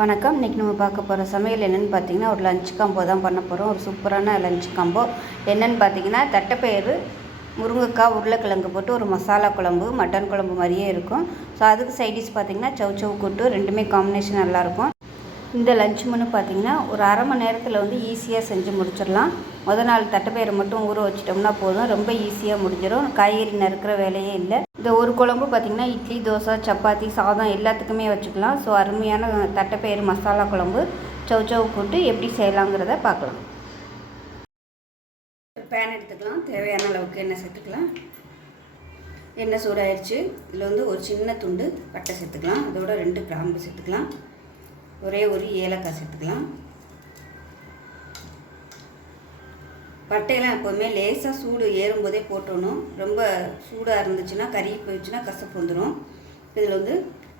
வணக்கம். இன்றைக்கி நம்ம பார்க்க போகிற சமையல் என்னென்னு பார்த்தீங்கன்னா, ஒரு லஞ்ச் காம்போ தான் பண்ண போகிறோம். ஒரு சூப்பரான லஞ்ச் காம்போ என்னென்னு பார்த்தீங்கன்னா, தட்டைப்பயிறு, முருங்கைக்காய், உருளைக்கிழங்கு போட்டு ஒரு மசாலா குழம்பு, மட்டன் குழம்பு மாதிரியே இருக்கும். ஸோ அதுக்கு சைடிஷ் பார்த்தீங்கன்னா சவ் கூட்டு, ரெண்டுமே காம்பினேஷன் நல்லாயிருக்கும். இந்த லஞ்ச் மெனு பார்த்திங்கன்னா ஒரு அரை மணி நேரத்தில் ஈஸியாக செஞ்சு முடிச்சிடலாம். நாள் தட்டைப்பயிரை மட்டும் ஊற வச்சிட்டோம்னா போதும், ரொம்ப ஈஸியாக முடிஞ்சிடும். காய்கறி நறுக்கிற வேலையே இல்லை. இந்த ஒரு குழம்பு பார்த்திங்கன்னா இட்லி, தோசை, சப்பாத்தி, சாதம் எல்லாத்துக்குமே வச்சுக்கலாம். ஸோ அருமையான தட்டைப்பயிறு மசாலா குழம்பு சவ் கூட்டு எப்படி செய்யலாங்கிறத பார்க்கலாம். பேன் எடுத்துக்கலாம். தேவையான அளவுக்கு எண்ணெய் சேர்த்துக்கலாம். எண்ணெய் சூடாயிடுச்சு. இதில் ஒரு சின்ன துண்டு பட்டை சேர்த்துக்கலாம். அதோட 2 கிராம்பு சேர்த்துக்கலாம். ஒரே ஒரு ஏலக்காய் சேர்த்துக்கலாம். பட்டையெல்லாம் எப்போவுமே லேசாக சூடு ஏறும்போதே போட்டணும். ரொம்ப சூடாக இருந்துச்சுன்னா கறி போயிடுச்சுன்னா கசப்பு வந்துடும். இதில்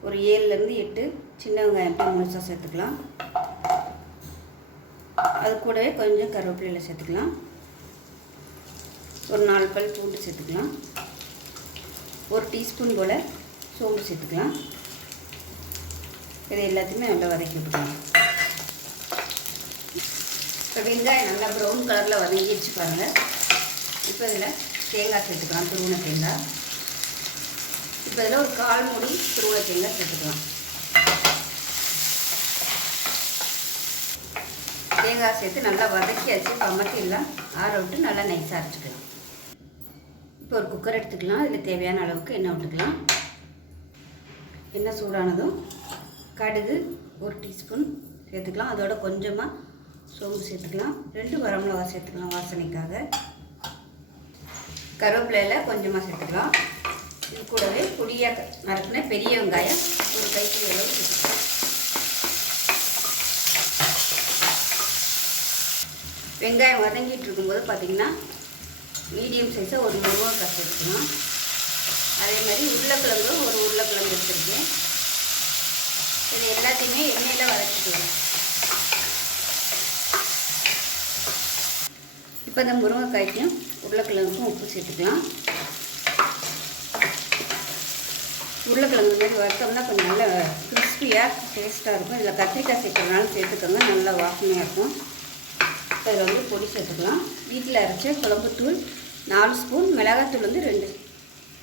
ஒரு 7லேருந்து 8 சின்ன வெங்காயம் முழுசாக சேர்த்துக்கலாம். அது கூடவே கொஞ்சம் கருவேப்பிலையில் சேர்த்துக்கலாம். ஒரு 4 பல் பூண்டு சேர்த்துக்கலாம். 1 டீஸ்பூன் போல் சோம்பு சேர்த்துக்கலாம். இது எல்லாத்தையுமே நல்லா வதக்கி விட்டுக்கலாம். இப்போ வெங்காயம் நல்லா ப்ரௌன் கலரில் வதங்கிடுச்சு பாருங்கள். இப்போ இதில் தேங்காய் சேர்த்துக்கலாம், துருவன தேங்காய். இப்போ இதில் ஒரு 1/4 மூடி துருவன தேங்காய் சேர்த்துக்கலாம். தேங்காய் சேர்த்து நல்லா வதக்கியாச்சு. பம்மட்டி எல்லாம் ஆற விட்டு நல்லா நைஸாக அரைச்சிக்கலாம். இப்போ ஒரு குக்கர் எடுத்துக்கலாம். இதில் தேவையான அளவுக்கு எண்ணெய் விட்டுக்கலாம். எண்ணெய் சூடானதும் கடுகு 1 டீஸ்பூன் சேர்த்துக்கலாம். அதோட கொஞ்சமாக சோம்பு சேர்த்துக்கலாம். 2 வரமிளகா சேர்த்துக்கலாம் வாசனைக்காக. கருவேப்பிலையில் கொஞ்சமாக சேர்த்துக்கலாம். இது கூடவே பொடியாக நறுக்கின பெரிய வெங்காயம் ஒரு கைப்பிடி அளவு சேர்த்துக்கலாம். வெங்காயம் வதங்கிட்டு இருக்கும்போது பார்த்திங்கன்னா மீடியம் சைஸாக ஒரு முருங்கைக்காய் சேர்த்துக்கலாம். அதே மாதிரி உருளைக்கிழங்கு ஒரு உருளைக்கிழங்கு எடுத்துருக்கேன். இது எல்லாத்தையுமே எண்ணெயில் வதக்கிக்கலாம். இப்போ இந்த முருங்கைக்காய்க்கும் உருளைக்கிழங்குக்கும் உப்பு சேர்த்துக்கலாம். உருளைக்கிழங்கு மாதிரி வறுத்தோம்னா கொஞ்சம் நல்லா கிறிஸ்பியாக டேஸ்ட்டாக இருக்கும். இதில் கத்திரிக்காய் சேர்க்குறதுனால சேர்த்துக்கோங்க, நல்லா வாசனையாக இருக்கும். இப்போ இதில் பொடி சேர்த்துக்கலாம். வீட்டில் அரைச்ச குழம்புத்தூள் 4 ஸ்பூன், மிளகாத்தூள் 2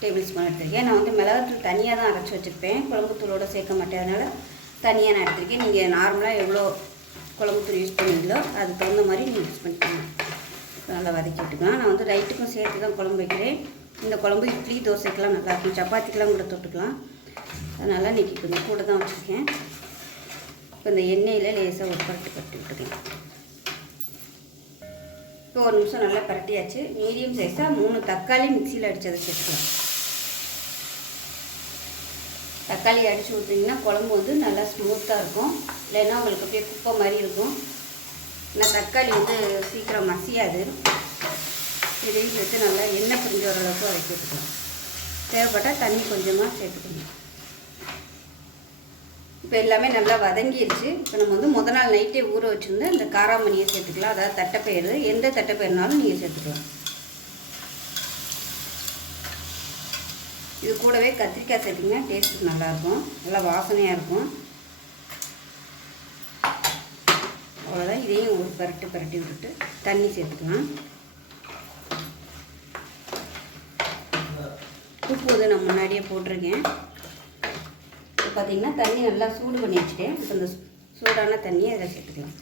டேபிள் ஸ்பூன் எடுத்துருக்கேன். நான் மிளகாத்தூள் தனியாக தான் அரைச்சி வச்சுருப்பேன், குழம்புத்தூளோடு சேர்க்க மாட்டேன். அதனால் தனியாக நான் எடுத்துருக்கேன். நீங்கள் நார்மலாக எவ்வளோ குழம்புத்தூள் யூஸ் பண்ணுவீங்களோ அதுக்கு தகுந்த மாதிரி நீங்கள் யூஸ் பண்ணிக்கலாம். நல்லா வதக்கி விட்டுக்கலாம். நான் ரைட்டுக்கும் சேர்த்து தான் குழம்பு வைக்கிறேன். இந்த குழம்பு இட்லி, தோசைக்கெலாம் நல்லாயிருக்கும், சப்பாத்திக்கெலாம் கூட தொட்டுக்கலாம். அதனால் இன்றைக்கி கொஞ்சம் கூட தான் வச்சுருக்கேன். இப்போ இந்த எண்ணெயில் லேசாக ஒரு பரட்டி விட்டுக்கலாம். இப்போ 1 நிமிஷம் நல்லா பரட்டியாச்சு. மீடியம் சைஸாக 3 தக்காளி மிக்சியில் அடித்ததை சேர்த்துக்கலாம். தக்காளி அடித்து ஊற்றிங்கன்னா குழம்பு நல்லா ஸ்மூத்தாக இருக்கும். இல்லைன்னா உங்களுக்கு அப்படியே குப்பை மாதிரி இருக்கும். ஏன்னா தக்காளி சீக்கிரம் மசியாது. இதையும் சேர்த்து நல்லா எண்ணெய் பிரிஞ்ச ஓரளவுக்கு வதக்கி விட்டுக்கலாம். தேவைப்பட்டால் தண்ணி கொஞ்சமாக சேர்த்துக்கணும். இப்போ எல்லாமே நல்லா வதங்கிடுச்சு. இப்போ நம்ம முத நாள் நைட்டே ஊற வச்சுருந்து இந்த காராமணியை சேர்த்துக்கலாம். அதாவது தட்டைப்பயிறு, எந்த தட்டைப்பயிறுனாலும் நீங்கள் சேர்த்துக்கலாம். இது கூடவே கத்திரிக்காய் சேர்த்திங்கன்னா டேஸ்ட்டு நல்லாயிருக்கும், நல்லா வாசனையாக இருக்கும். அவ்வளோதான். இதையும் ஒரு பரட்டி விட்டுட்டு தண்ணி சேர்த்துக்கலாம். உப்பு நான் முன்னாடியே போட்டிருக்கேன். இப்போ பார்த்திங்கன்னா தண்ணி நல்லா சூடு பண்ணி வச்சுட்டேன். இப்போ இந்த சூடான தண்ணியை அதில் சேர்த்துக்கலாம்.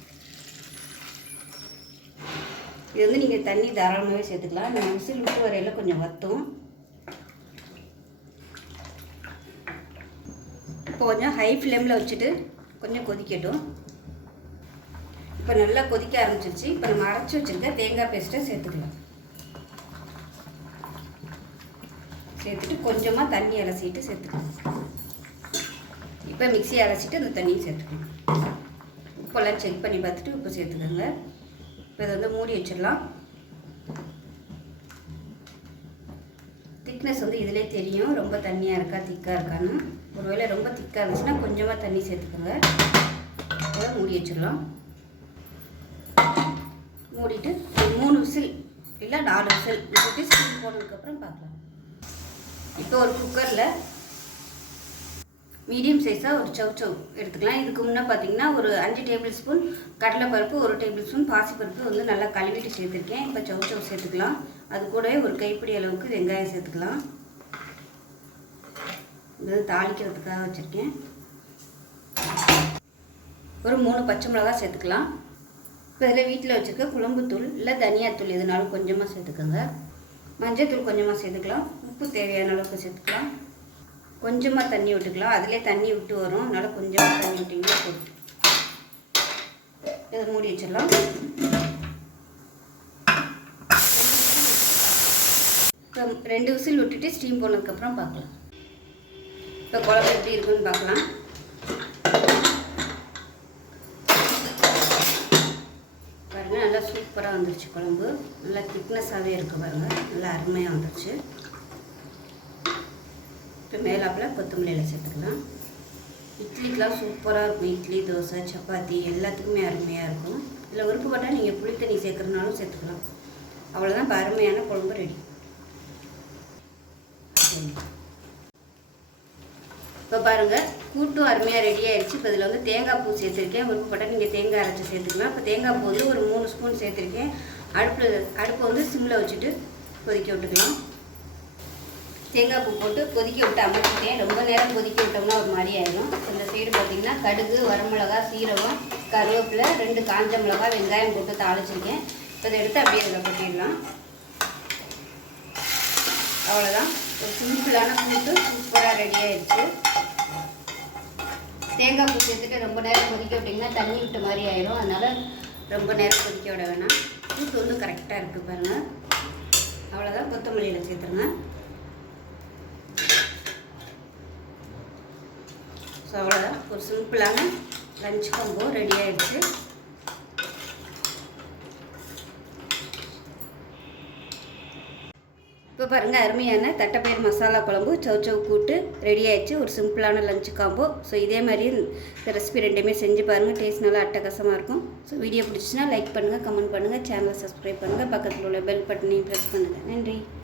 இது நீங்கள் தண்ணி தாராளமாகவே சேர்த்துக்கலாம். இந்த விசில் விட்டு வரையில் கொஞ்சம் வற்றும். இப்போ கொஞ்சம் ஹை ஃப்ளேமில் வச்சுட்டு கொஞ்சம் கொதிக்கட்டும். இப்போ நல்லா கொதிக்க ஆரம்பிச்சிருச்சு. இப்போ நம்ம அரைச்சி வச்சுருக்க தேங்காய் பேஸ்ட்டை சேர்த்துக்கலாம். சேர்த்துட்டு கொஞ்சமாக தண்ணி அலசிட்டு சேர்த்துக்கலாம். இப்போ மிக்ஸி அலசிட்டு அந்த தண்ணியை சேர்த்துக்கலாம். உப்பெல்லாம் செக் பண்ணி பார்த்துட்டு உப்பு சேர்த்துக்கோங்க. இப்போ இதை மூடி வச்சிடலாம். திக்னஸ் இதிலே தெரியும், ரொம்ப தண்ணியாக இருக்கா திக்காக இருக்கான்னு. ஒருவேளை ரொம்ப திக்காக இருந்துச்சுன்னா கொஞ்சமாக தண்ணி சேர்த்துக்கோங்க. அதை மூடி வச்சிடலாம். மூடிட்டு 3 விசில் இல்லை 4 விசில் விட்டுட்டு ஸ்டீம் போனதுக்கப்புறம் பார்க்கலாம். இப்போ ஒரு குக்கரில் மீடியம் சைஸாக ஒரு சவ் எடுத்துக்கலாம். இதுக்கு முன்னே பார்த்திங்கன்னா ஒரு 5 டேபிள் ஸ்பூன் கடலைப்பருப்பு, 1 டேபிள் ஸ்பூன் பாசிப்பருப்பு வந்து நல்லா கழுவிட்டு சேர்த்துருக்கேன். இப்போ சவ் சேர்த்துக்கலாம். அது கூடவே ஒரு கைப்பிடி அளவுக்கு வெங்காயம் சேர்த்துக்கலாம். இது தாளிக்கிறதுக்காக வச்சுருக்கேன். ஒரு 3 பச்சை மிளகாய் சேர்த்துக்கலாம். இப்போ இதில் வீட்டில் வச்சுருக்க குழம்புத்தூள் இல்லை தனியாத்தூள் எதுனாலும் கொஞ்சமாக சேர்த்துக்கோங்க. மஞ்சத்தூள் கொஞ்சமாக சேர்த்துக்கலாம். உப்பு தேவையான அளவுக்கு சேர்த்துக்கலாம். கொஞ்சமாக தண்ணி விட்டுக்கலாம். அதிலே தண்ணி விட்டு வரும், அதனால் கொஞ்சமாக தண்ணி விட்டிங்கன்னா போதும். இதை மூடி வச்சிடலாம். இப்போ 2 விசில் விட்டுட்டு ஸ்டீம் போனதுக்கப்புறம் பார்க்கலாம். இப்போ குழம்பு எப்படி இருக்குன்னு பார்க்கலாம். பாருங்கள், நல்லா சூப்பராக வந்துருச்சு குழம்பு. நல்லா திக்னஸாகவே இருக்குது பாருங்கள், நல்லா அருமையாக வந்துருச்சு. இப்போ மேலாப்பில் கொத்தமல்லியில் சேர்த்துக்கலாம். இட்லிக்கெலாம் சூப்பராக இருக்கும். இட்லி, தோசை, சப்பாத்தி எல்லாத்துக்குமே அருமையாக இருக்கும். இதில் விருப்பப்பட்டால் நீங்கள் புளி தண்ணி சேர்க்குறதுனாலும் சேர்த்துக்கலாம். அவ்வளோதான், இப்போ அருமையான குழம்பு ரெடி. இப்போ பாருங்கள், கூட்டும் அருமையாக ரெடி ஆகிடுச்சு. இப்போ இதில் வந்து தேங்காய் பூ சேர்த்துருக்கேன். விருப்பப்பட்டால் நீங்கள் தேங்காய் அரைச்சி சேர்த்துக்கலாம். இப்போ தேங்காய் பூ வந்து ஒரு 3 ஸ்பூன் சேர்த்துருக்கேன். அடுப்பை வந்து சிம்மில் வச்சுட்டு கொதிக்க விட்டுக்கலாம். தேங்காய் பூ போட்டு கொதிக்க விட்டு அமர்த்திட்டேன். ரொம்ப நேரம் கொதிக்க விட்டோம்னா ஒரு மாதிரி ஆயிடும். இந்த சைடு பார்த்திங்கன்னா கடுகு, வரமிளகா, சீரகம், கருவேப்பிலை, 2 காஞ்ச மிளகா, வெங்காயம் போட்டு தாளிச்சிருக்கேன். இப்போ இதை எடுத்து அப்படியே இதில் கொட்டிடலாம். அவ்வளோதான், ஒரு சிம்பிளான கூட்டு சூப்பராக ரெடி ஆகிடுச்சு. தேங்காய் பூ சேர்த்துட்டு ரொம்ப நேரம் கொதிக்க விட்டிங்கன்னா தண்ணி விட்ட மாதிரி ஆயிடும். அதனால் ரொம்ப நேரம் கொதிக்க விட வேணாம். கூட்டு வந்து கரெக்டாக இருக்குது பாருங்கள். அவ்வளோதான், கொத்தமல்லியில் சேர்த்துருங்க. ஸோ அவ்வளோதான், ஒரு சிம்பிளான லஞ்ச் காம்போ ரெடி ஆகிடுச்சு. இப்போ பாருங்கள், அருமையான தட்டைப்பயிறு மசாலா குழம்பு, சவ் கூட்டு ரெடி ஆகிடுச்சு. ஒரு சிம்பிளான லஞ்ச் காம்போ. ஸோ இதே மாதிரி இந்த ரெசிபி 2மே செஞ்சு பாருங்கள். டேஸ்ட் நல்லா அட்டகாசமாக இருக்கும். ஸோ வீடியோ பிடிச்சிச்சின்னா லைக் பண்ணுங்கள், கமெண்ட் பண்ணுங்கள், சேனலை சப்ஸ்கிரைப் பண்ணுங்கள், பக்கத்தில் உள்ள பெல் பட்டனையும் ப்ரெஸ் பண்ணுங்கள். நன்றி.